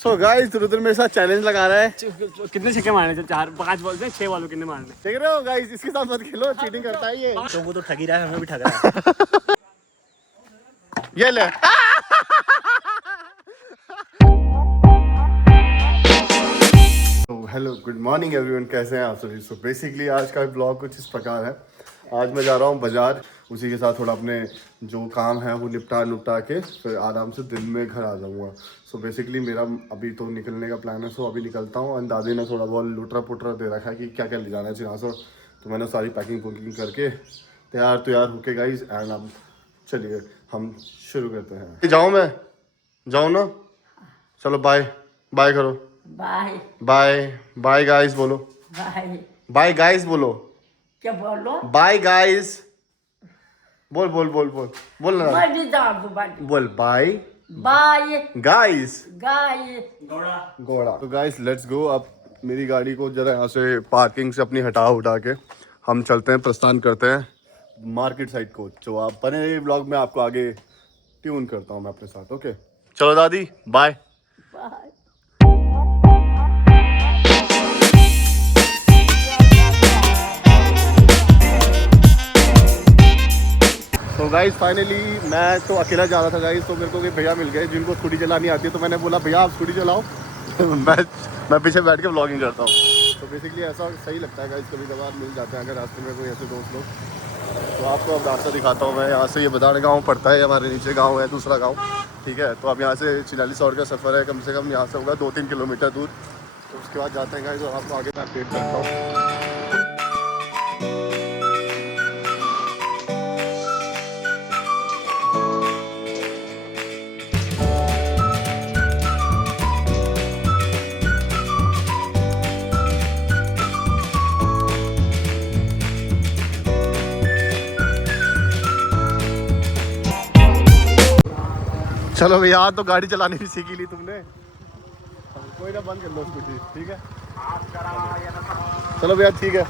So guys Rudra मेरे साथ challenge लगा रहा है। कितने छक्के मारने थे? 4 5 बॉल से 6 बॉल कितने मारने? देख रहे हो गाइस, इसके साथ मत खेलो, चीटिंग करता है ये। तो वो तो ठग ही रहा है, हमें भी ठग रहा है। ये ले। हेलो गुड मॉर्निंग एवरीवन, कैसे हैं आप सभी। सो बेसिकली आज का ब्लॉग कुछ इस प्रकार है। आज मैं जा रहा हूँ बाजार, उसी के साथ थोड़ा अपने जो काम है वो निपटा के फिर आराम से दिन में घर आ जाऊँगा। सो बेसिकली मेरा अभी तो निकलने का प्लान है। सो अभी निकलता हूँ। दादी ने थोड़ा बहुत लुटरा पुटरा दे रखा है कि क्या क्या ले जाना है चिनासो, तो मैंने सारी पैकिंग वुकिंग करके तैयार होके गाइस एंड अब चलिए हम शुरू करते हैं। जाऊँ मैं, जाऊँ ना, चलो बाय बाय करो। बाय बाय बाय गाइस बोलो। बाय बाय गाइस बोलो। क्या बोलो? बाय गाइस बोल बोल बोल बोल बोल ना। बड़ी दाद बड़ी बोल बाय बाय गाइस। गाय घोड़ा। तो गाइस लेट्स गो। अब मेरी गाड़ी को जरा यहाँ से पार्किंग से अपनी उठा के हम चलते हैं, प्रस्थान करते हैं मार्केट साइड को। जो आप बने ब्लॉग में आपको आगे ट्यून करता हूँ मैं अपने साथ। ओके चलो दादी बाय। बाय। तो गाइस फाइनली मैं तो अकेला जा रहा था गाइस, तो मेरे को कोई भैया मिल गए जिनको स्कूटी चलानी आती है। तो मैंने बोला भैया आप स्कूटी चलाओ मैं पीछे बैठ के व्लॉगिंग करता हूँ। तो बेसिकली ऐसा सही लगता है गाइस, कभी कभार मिल जाते हैं अगर रास्ते में कोई ऐसे दोस्त लोग। तो आपको अब रास्ता दिखाता हूँ मैं। यहाँ से ये बदाड़ गाँव पड़ता है, हमारे नीचे गाँव है दूसरा गाँव, ठीक है। तो अब यहाँ से 46 का सफ़र है कम से कम, यहाँ से होगा 2-3 किलोमीटर दूर। तो उसके बाद जाते हैं गाइस और आपको आगे मैं अपडेट करता हूँ। चलो भैया आज तो गाड़ी चलानी भी सीखी ली तुमने। कोई ना, बंद कर लो स्कूटी, ठीक है। चलो भैया ठीक है,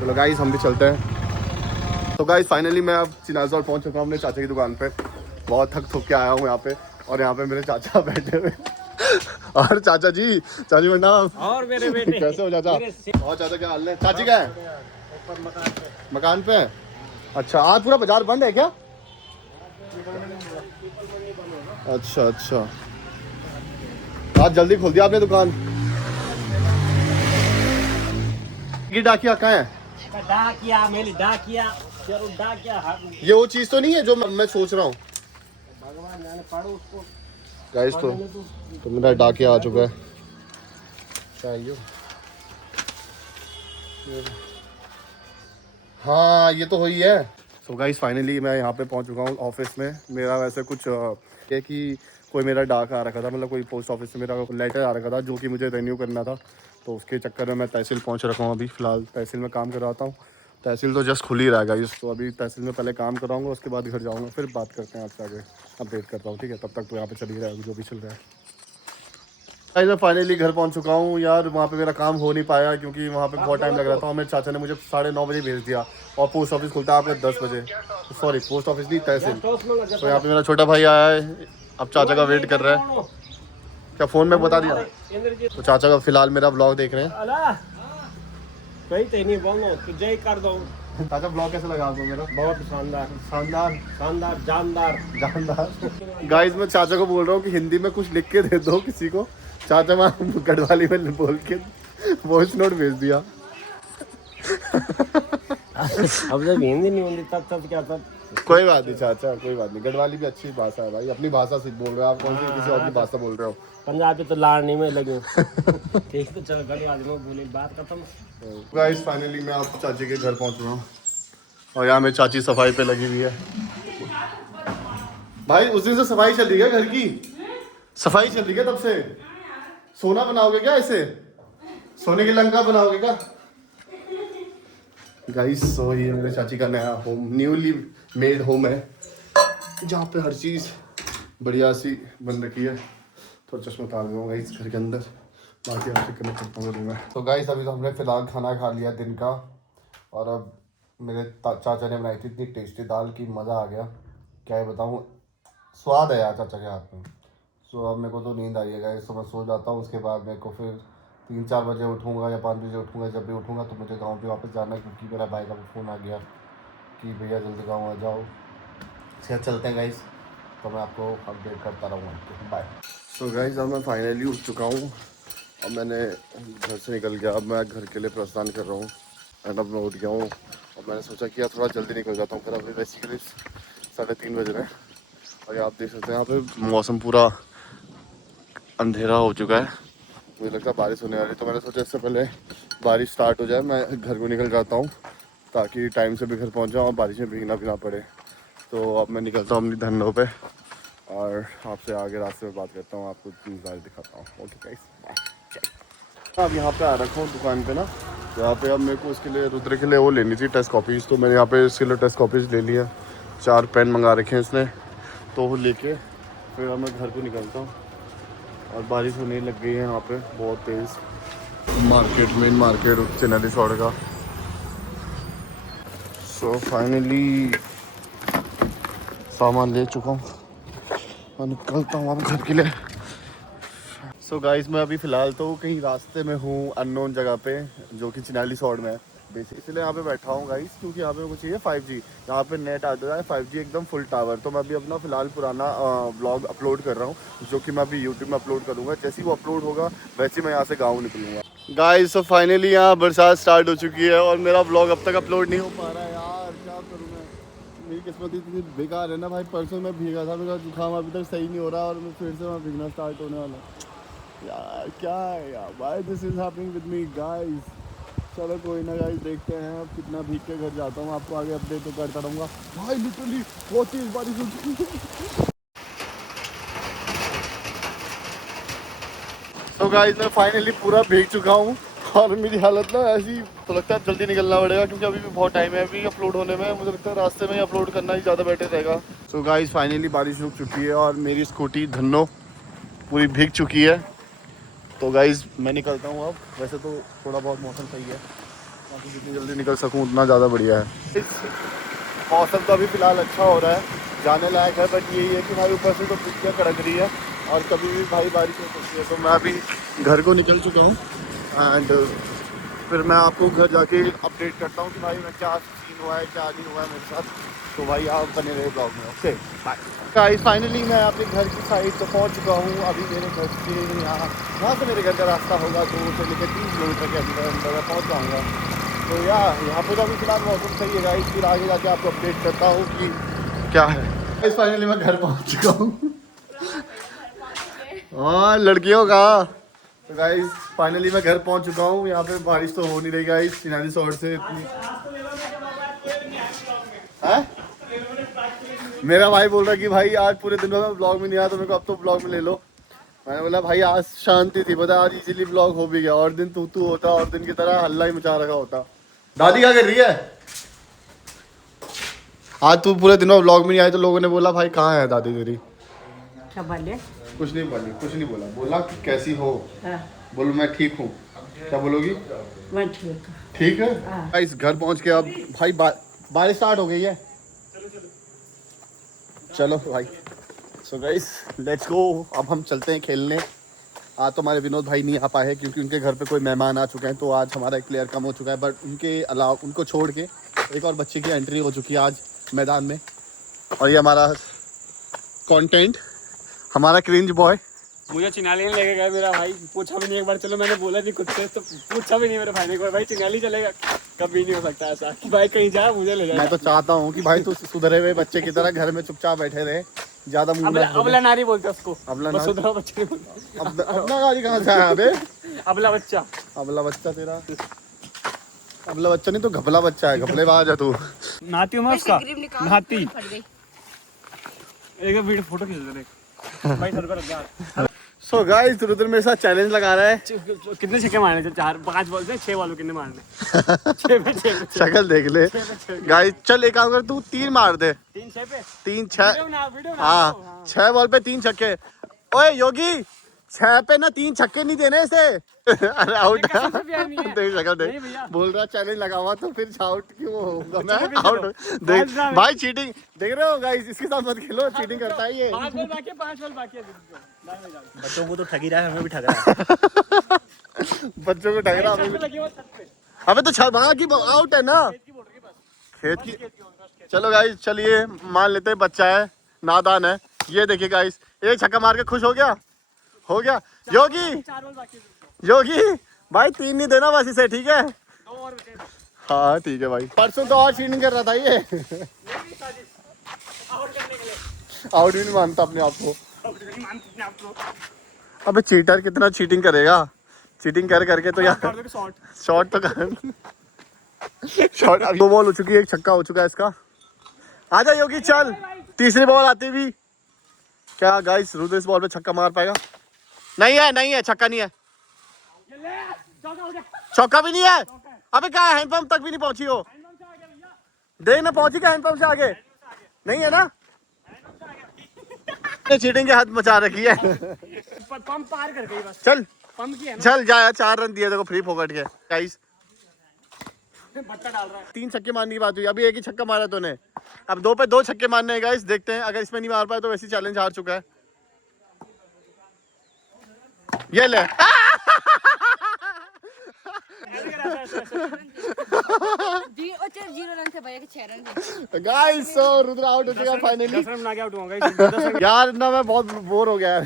चलो गाइस हम भी चलते हैं। तो गाइस फाइनली मैं अब चिनाजौर पहुंच चुका हूँ अपने चाचा की दुकान पे। बहुत थक के आया हूँ यहाँ पे, और यहाँ पे मेरे चाचा बैठे हुए और चाचा जी प्रणाम। और मेरे बेटे कैसे हो चाचा? और चाचा क्या हाल है? चाची क्या है? मकान पे है। अच्छा आज पूरा बाजार बंद है क्या? अच्छा अच्छा, आज जल्दी खोल दिया आपने दुकान। ये डाकिया कहाँ है? डाकिया मेरी डाकिया ये वो चीज तो नहीं है जो मैं सोच रहा हूँ। भगवान जाने पढ़ो उसको गाइस तो मेरा डाकिया आ चुका है। चाहिए हाँ ये तो हुई है। तो गाइस फाइनली मैं यहाँ पे पहुँच चुका हूँ ऑफिस में। मेरा वैसे कुछ है कि कोई मेरा डाक आ रखा था, मतलब कोई पोस्ट ऑफिस से मेरा लेटर आ रखा था जो कि मुझे रिन्यू करना था। तो उसके चक्कर में मैं तहसील पहुँच रखा हूँ। अभी फ़िलहाल तहसील में काम करवाता हूँ। तहसील तो जस्ट खुल ही रहा है गाइस, तो अभी तहसील में पहले काम कराऊंगा, उसके बाद घर जाऊँगा, फिर बात करते हैं आपसे आगे, अपडेट करता हूँ, ठीक है। तब तक तो यहाँ पे चल ही रहा है जो भी चल रहा है। मैं फाइनली घर पहुंच चुका हूँ यार। वहाँ पे मेरा काम हो नहीं पाया क्योंकि वहाँ पे बहुत टाइम लग रहा था, और मेरे चाचा ने मुझे 9:30 बजे भेज दिया, और पोस्ट ऑफिस खुलता है आपका 10 बजे। सॉरी पोस्ट ऑफिस नहीं, तहसील। तो यहाँ पे मेरा छोटा भाई आया है, अब चाचा का वेट कर रहा है। क्या फ़ोन में बता दिया? तो चाचा का फिलहाल मेरा ब्लॉग देख रहे हैं। चाचा ब्लॉग कैसा लगा आपको मेरा? बहुत शानदार शानदार शानदार जानदार जानदार। गाइस मैं चाचा को बोल रहा हूँ कि हिंदी में कुछ लिख के दे दो किसी को। चाचा मैं गढ़वाली में बोल के वॉइस नोट भेज दिया। अब जब हिंदी नहीं होती तब क्या तब कोई बात नहीं चाचा, कोई बात नहीं। गढ़वाली भी अच्छी भाषा है भाई, अपनी भाषा से बोल रहे हो आप, कौन सी किसी और की भाषा बोल रहे हो? पंजाबी तो लाड़नी में लगे। ठीक तो चलो गढ़वाली में बोली बात खत्म। गाइस फाइनली मैं आप चाची के घर पहुंच रहा हूँ, और यहाँ में चाची सफाई पे लगी हुई है। भाई उस दिन से सफाई चल रही है घर की, सफाई चल रही है तब से। सोना बनाओगे क्या ऐसे? सोने की लंका बनाओगे क्या? गाइस सो ये मेरे चाची का नया होम, न्यूली मेड होम है, जहाँ पे हर चीज़ बढ़िया सी बन रखी है। तो चश्मा उतार दूँगा इस घर के अंदर, बाकी आपसे कनेक्ट करता हूँ मैं। तो गाइस अभी तो हमने फिलहाल खाना खा लिया दिन का, और अब मेरे चाचा ने बनाई थी इतनी टेस्टी दाल की मज़ा आ गया, क्या बताऊँ। स्वाद है यार चाचा के हाथ में, सो अब मेरे को तो नींद आई है गाइस, तो मैं सो जाता हूँ। उसके बाद मेरे को फिर 3-4 बजे उठूँगा या 5 बजे उठूँगा। जब भी उठूँगा तो मुझे गाँव पे वापस जाना है, क्योंकि मेरा भाई का फ़ोन आ गया कि भैया जल्दी गाँव आ जाओ। इसके चलते हैं गाइस, तो मैं आपको अपडेट करता रहूँगा। बाय। सो गाइस अब मैं फाइनली उठ चुका हूँ। अब मैंने घर से निकल गया, अब मैं घर के लिए प्रस्थान कर रहा हूँ। एंड अब मैं उठ गया हूँ और मैंने सोचा कि यार थोड़ा जल्दी निकल जाता हूँ। फिर अभी बेसिकली 3:30 बज रहे हैं और ये आप देख सकते हैं यहाँ पे मौसम पूरा अंधेरा हो चुका है। मुझे लगता है बारिश होने वाली, तो मैंने सोचा इससे पहले बारिश स्टार्ट हो जाए मैं घर को निकल जाता हूँ, ताकि टाइम से भी घर पहुँच जाऊँ और बारिश में भीगना भी ना पड़े। तो अब मैं निकलता हूँ अपनी धन्नों पे और आपसे आगे रास्ते में बात करता हूँ, आपको नज़ारे दिखाता हूँ। Okay guys, bye. अब यहाँ पे आ रखा हूँ दुकान पे ना, तो यहाँ पे अब मेरे को उसके लिए रुद्र के लिए वो लेनी थी टेस्ट कॉपीज़, तो मैंने यहाँ पे इसके लिए टेस्ट कॉपीज़ ले लिया। 4 पेन मंगा रखे हैं इसने, तो वो लेके फिर अब मैं घर को निकलता हूँ। और बारिश होने लग गई है यहाँ पे बहुत तेज़। मार्केट, मेन मार्केट चिन्हली सौड़ का। सो फाइनली सामान ले चुका हूँ और निकलता हूँ अब घर के लिए। सो गाइस मैं अभी फ़िलहाल तो कहीं रास्ते में हूँ, अननोन जगह पे, जो कि चिन्हली सौड़ में है बेसिक, इसलिए यहाँ पे बैठा हूँ गाइस, क्योंकि यहाँ पे मुझे चाहिए 5G। यहाँ पे नेट आता है 5G एकदम फुल टावर। तो मैं अभी अपना फ़िलहाल पुराना व्लॉग अपलोड कर रहा हूँ, जो कि मैं अभी यूट्यूब में अपलोड करूँगा। जैसे ही वो अपलोड होगा वैसे ही मैं यहाँ से गाँव निकलूँगा। गाइस तो फाइनली यहाँ बरसात स्टार्ट हो चुकी है और मेरा व्लॉग अब तक अपलोड नहीं हो पा रहा है यार, क्या करूँ मैं। मेरी किस्मत इतनी बेकार है ना भाई। परसों मैं भीगा था, मेरा जुकाम अभी तक सही नहीं हो रहा और मैं फिर से मैं भीगना स्टार्ट होने वाला यार। क्या है यार, why this is happening with me guys. चलो कोई ना गाइस, देखते हैं अब कितना भीग के घर जाता हूँ। आपको आगे अपडेट तो करता रहूँगा। भाई लिटरली बहुत तेज बारिश हो चुकी है। तो गाइस मैं फाइनली पूरा भीग चुका हूँ और मेरी हालत ना ऐसी, तो लगता है जल्दी निकलना पड़ेगा, क्योंकि अभी भी बहुत टाइम है अभी अपलोड होने में। मुझे लगता है रास्ते में ही अपलोड करना ही ज़्यादा बेटर रहेगा। सो गाइस फाइनली बारिश रुक चुकी है और मेरी स्कूटी धन्नो पूरी भीग चुकी है। तो गाइस मैं निकलता हूँ अब। वैसे तो थोड़ा बहुत मौसम सही है, बाकी जितनी जल्दी निकल सकूँ उतना ज़्यादा बढ़िया है। मौसम तो अभी फ़िलहाल अच्छा हो रहा है, जाने लायक है, बट यही है कि भाई ऊपर से तो बिजलियाँ कड़क रही है और कभी भी भाई बारिश हो सकती है। तो मैं अभी घर को निकल चुका हूँ एंड फिर मैं आपको घर जाके अपडेट करता हूँ कि भाई मैं क्या सीन हुआ है क्या नहीं हुआ है मेरे साथ। तो भाई आप बने रहे ब्लॉग में। Okay bye guys. फाइनली मैं अपने घर की साइड तो पहुँच चुका हूँ। अभी मेरे घर से यहाँ से मेरे घर का रास्ता होगा 2 से लेकर 3 किलोमीटर के अंदर मैं पहुँच जाऊँगा। तो यहाँ पे तो अभी फिलहाल मौसम सही है गाइस। फिर आगे जाके आपको अपडेट करता हूँ कि क्या है। इस फाइनली मैं घर पहुँच चुका हूँ और लड़कियों का। तो गाइस फाइनली मैं घर पहुँच चुका हूँ। यहाँ पे बारिश तो हो नहीं रही गाइस, चिन्हली सौड़ से इतनी है। मेरा भाई बोल रहा कि भाई आज पूरे दिन में मैं ब्लॉग में नहीं आया, तो मेरे को अब तो ब्लॉग में ले लो। मैंने बोला भाई आज शांति थी, पता आज इजीली ब्लॉग हो भी गया, और दिन तू होता और दिन की तरह हल्ला ही मचा रखा होता। दादी क्या कर रही है? आज तू पूरे दिन में ब्लॉग में नहीं आई तो लोगों ने बोला भाई कहाँ है दादी तेरी? क्या बोले? कुछ नहीं बोली, कुछ नहीं बोला। बोला कि कैसी हो? हाँ, बोलो मैं ठीक हूँ। क्या बोलोगी? मैं ठीक हूँ। ठीक है हाँ। गाइस घर पहुँच के अब भाई बारिश स्टार्ट हो गई है। चलो भाई। सो गाइस लेट्स गो, अब हम चलते हैं खेलने। आज तो हमारे विनोद भाई नहीं आ पाए हैं, क्योंकि उनके घर पे कोई मेहमान आ चुके हैं। तो आज हमारा एक प्लेयर कम हो चुका है, बट उनके अलावा उनको छोड़ के एक और बच्चे की एंट्री हो चुकी है आज मैदान में। और ये हमारा कंटेंट, हमारा क्रिंज बॉय। मुझे चिन्हाली नहीं लगेगा मेरा भाई, पूछा भी नहीं एक बार। चलो मैंने बोला भी कुछ से, तो पूछा भी नहीं मेरे भाई ने भाई चिन्हाली चलेगा। कभी नहीं हो सकता ऐसा कि भाई कहीं जाए मुझे ले जाए। मैं तो चाहता हूँ कि भाई तू सुधरे हुए बच्चे की तरह घर में चुपचाप बैठे रहे, ज्यादा अबला नारी बोलते उसको। अबला बस सुधरा बच्चे नहीं बोलते। अपना गाड़ी कहाँ से आया बे? अबला बच्चा। अबला बच्चा तेरा? अबला बच्चा नहीं तो घपला बच्चा है। घपले बाज है तू। नहाती हूँ मैं उसका, नहाती। एक वीडियो फोटो खींच दे भाई सर को यार। सो गाइस रुद्र मेरे साथ चैलेंज लगा रहा है। कितने छक्के मारने थे? 4-5 बॉल से 6 बॉल कितने मारने? 6 पे 6। शक्ल देख ले गाइस। चल एक काम कर, तू 3 मार दे। 3-6 पे 3-6 वीडियो ना हाँ 6 बॉल पे 3 छक्के। ओए योगी 6 पे ना 3 छक्के नहीं देने इसे। अरे आउट ये कसम से प्यार नहीं है। देख सकता नहीं देख भैया। बोल रहा चैलेंज लगा हुआ तो फिर आउट क्यों होगा मैं चलो, आउट चलो। देख पाँच राउंड। भाई चीटिंग देख रहे हो गाइस इसके साथ मत खेलो चीटिंग करता है ये 5 बॉल बाकी है, 5 बॉल बाकी है। दाएं में जाओ। बच्चों को तो ठग ही रहा है, हमें भी ठग रहा है। बच्चों को ठग रहा छत अभी पे लगी हुई है, छत पे। अबे तो वहां की आउट है ना खेत की बोल रही है बस। खेत की खेत की होगी, बस खेत। चलो गाइस चलिए मान लेते हैं बच्चा है नादान है ये देखिए गाइस एक छक्का मार के खुश हो गया योगी 4 बॉल बाकी है। योगी भाई 3 नहीं देना बस इसे ठीक है 2 और बचे हैं। हाँ ठीक है भाई परसों तो और चीटिंग कर रहा था ये ये भी साजिश आउट करने के लिए। आउट भी नहीं मानता अपने आप को आउट नहीं मानते अपने आप को। अबे चीटर कितना चीटिंग करेगा चीटिंग कर करके तो यार कर दो शॉट। शॉट तो कर शॉट अब 2 बॉल हो चुकी है 1 छक्का हो चुका है इसका आजा योगी चल तीसरी बॉल आती भी क्या गाइस रुद्र इस बॉल पे छक्का मार पाएगा नहीं है छक्का नहीं है ये ले चौका हो गया। चौका भी नहीं है अबे कहा हैंडपंप तक भी नहीं पहुंची हो हैंडपंप से आ गया भैया। देख ना पहुंची क्या हैंडपंप से आगे नहीं है ना चीटिंग के हाथ मचा रखी है पंप पार कर गई बस। चल पंप की है ना। चल जाया 4 रन दिए देखो फ्री फोकट के गाइस बट्टा डाल रहा है। 3 छक्के मारने की बात हुई अभी एक ही छक्का मारा तूने अब 2 पे 2 छक्के मारने हैं गाइस देखते हैं अगर इसमें नहीं मार पाए तो वैसे चैलेंज हार चुका है ये ले जी और 0 रन थे भैया के 6 रन थे। गाइस सो रुद्र आउट हो चुका फाइनली 10 रन बना के आउट हुआ। यार ना मैं बहुत बोर हो गया यार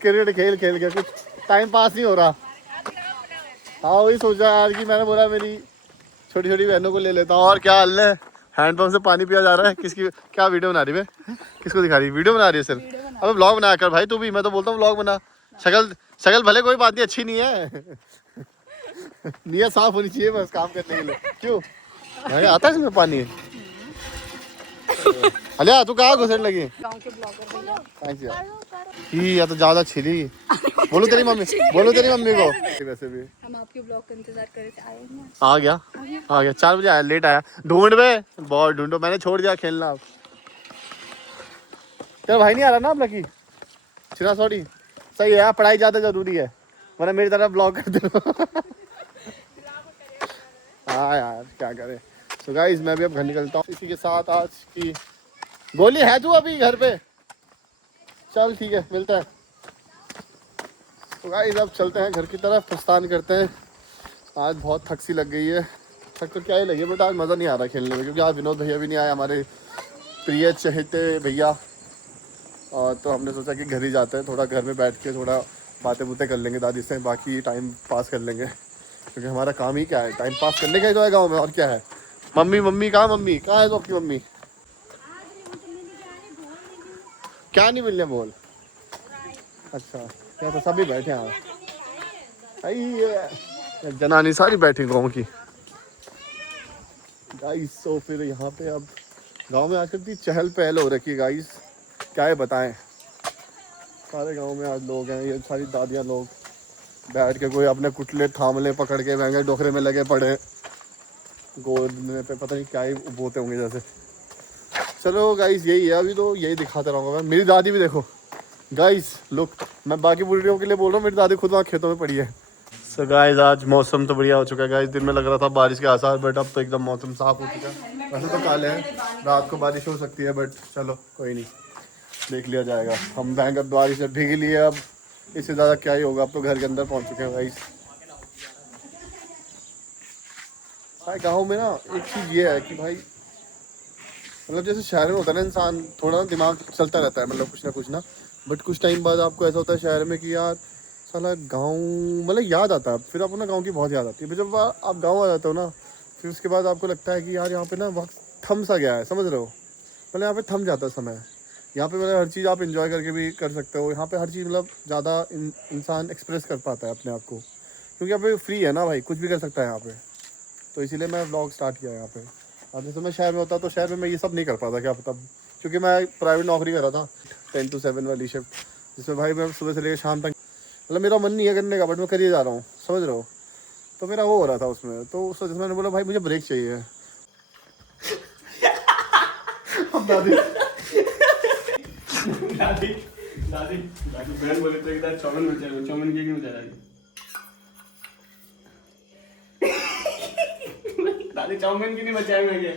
क्रिकेट खेल खेल के कुछ टाइम पास नहीं हो रहा हाँ वही सोचा यार कि मैंने बोला मेरी छोटी छोटी बहनों को ले लेता हूँ और क्या हाल है हैंडपंप से पानी पिया जा रहा है किसकी क्या वीडियो बना रही है किसको दिखा रही है वीडियो बना रही है सिर्फ अबे ब्लॉग बना कर भाई तू भी मैं तो बोलता हूँ ब्लॉग बना शक्ल भले कोई बात नहीं अच्छी नहीं है नीयत साफ होनी चाहिए बस काम करने के लिए क्यों भाई आता है इसमें पानी अलिया तू कहाँ घुसने लगी गांव के ब्लॉगर भैया। थैंक्स यार या तो ज्यादा छिली बोलो तेरी मम्मी को वैसे भी हम आपके ब्लॉग का इंतजार कर रहे थे, आए नहीं। आ गया 4 बजे आया लेट आया ढूंढ बे बहुत ढूंढो मैंने छोड़ दिया खेलना अब तेरा भाई नहीं आ रहा ना अब लकी चिना सॉरी सही है यार पढ़ाई ज्यादा जरूरी है वरना मेरी तरह ब्लॉग कर दो हाँ यार क्या करे तो गाइस मैं भी अब घर निकलता हूँ इसी के साथ आज की गोली है तू अभी घर पे चल ठीक है मिलता है तो गाइस अब चलते हैं घर की तरफ प्रस्थान करते हैं आज बहुत थक सी लग गई है थक तो क्या ही लगी बट आज मज़ा नहीं आ रहा खेलने में क्योंकि आज विनोद भैया भी नहीं आए हमारे प्रिय चहेते भैया और तो हमने सोचा कि घर ही जाते हैं थोड़ा घर में बैठ के थोड़ा बातें बूतें कर लेंगे दादी से बाकी टाइम पास कर लेंगे क्योंकि हमारा काम ही क्या है टाइम पास करने का ही तो है गाँव में और क्या है मम्मी कहाँ है तो आपकी मम्मी क्या नहीं मिलने बोल अच्छा क्या तो सभी बैठे हैं जनानी सारी बैठी गाँव की गाइस तो फिर यहाँ पे अब गांव में आकर इतनी चहल पहल हो रखी है गाइस क्या है बताएं सारे गांव में आज लोग हैं ये सारी दादियाँ लोग बैठ के कोई अपने कुटले थामले पकड़ के महंगे डोखरे में लगे पड़े गोद में पे पता नहीं क्या ही बोते होंगे जैसे चलो गाइस यही है अभी तो यही दिखाता रहूँगा मैं मेरी दादी भी देखो गाइस लुक मैं बाकी वीडियो के लिए बोल रहा हूँ मेरी दादी खुद वहाँ खेतों में पड़ी है सो गाइस आज मौसम तो बढ़िया हो चुका है गाइस दिन में लग रहा था बारिश के आसार बट अब तो एकदम मौसम साफ हो चुका है वैसे तो काले हैं रात को बारिश हो सकती है बट चलो कोई नहीं देख लिया जाएगा हम बैंक अब बारिश से भीग लिए अब इससे ज़्यादा क्या ही होगा अब तो घर के अंदर पहुँच चुके हैं गाइस भाई गाँव में ना एक चीज़ ये है कि भाई मतलब जैसे शहर में होता है ना इंसान थोड़ा ना दिमाग चलता रहता है मतलब कुछ ना बट कुछ टाइम बाद आपको ऐसा होता है शहर में कि यार साला गाँव मतलब याद आता है फिर आपको ना गाँव की बहुत याद आती है फिर जब आप गाँव आ जाते हो ना फिर उसके बाद आपको लगता है कि यार यहाँ पे ना वक्त थम सा गया है समझ रहे हो मतलब यहाँ पे थम जाता है समय यहाँ पे मतलब हर चीज़ आप इंजॉय करके भी कर सकते हो यहाँ पे हर चीज़ मतलब ज़्यादा इंसान एक्सप्रेस कर पाता है अपने आप को क्योंकि यहाँ पे फ्री है ना भाई कुछ भी कर सकता है यहाँ पे तो इसीलिए मैं व्लॉग स्टार्ट किया यहाँ पे अब जैसे मैं शहर में होता तो शहर में मैं ये सब नहीं कर पाता क्या पता क्योंकि मैं प्राइवेट नौकरी कर रहा था 10 to 7 वाली शिफ्ट जिसमें भाई मैं सुबह से लेकर शाम तक मतलब मेरा मन नहीं है करने का बट मैं करिए जा रहा हूँ समझ रहे हो तो मेरा वो हो रहा था उसमें तो उस वजह से मैंने बोला भाई मुझे ब्रेक चाहिए दादी दादी बहन बोले तो एक बार चाउमीन बचा है, चाउमीन की क्यों बचा दादी? दादी चाउमीन की नहीं बचाए मैं क्या?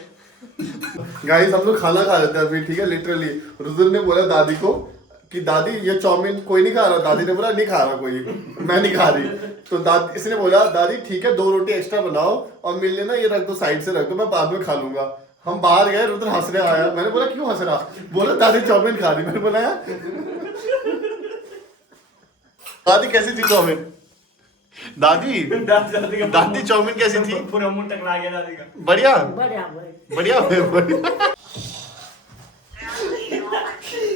गाइस हम लोग खाना खा रहे थे अभी, ठीक है, लिटरली रुजुल ने बोला दादी को कि दादी ये चाउमीन कोई नहीं खा रहा। दादी ने बोला नहीं खा रहा कोई, मैं नहीं खा रही। तो दादी इसने बोला दादी ठीक है 2 रोटी एक्स्ट्रा बनाओ और मिल लेना, ये रख दो साइड से रख दो, मैं बाद में खा लूंगा। हम बाहर गए, रुद्र हंस रहा आया, मैंने बोला क्यों हंस रहा? बोला दादी चाउमीन खा रही। मैंने बोला यार दादी कैसी थी चाउमीन? दादी दादी चाउमीन कैसी थी? पूरा मुंह टकरा गया दादी का। बढ़िया बढ़िया बढ़िया बढ़िया बढ़िया।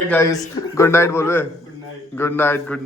गाइस गुड नाइट बोलो। Good night good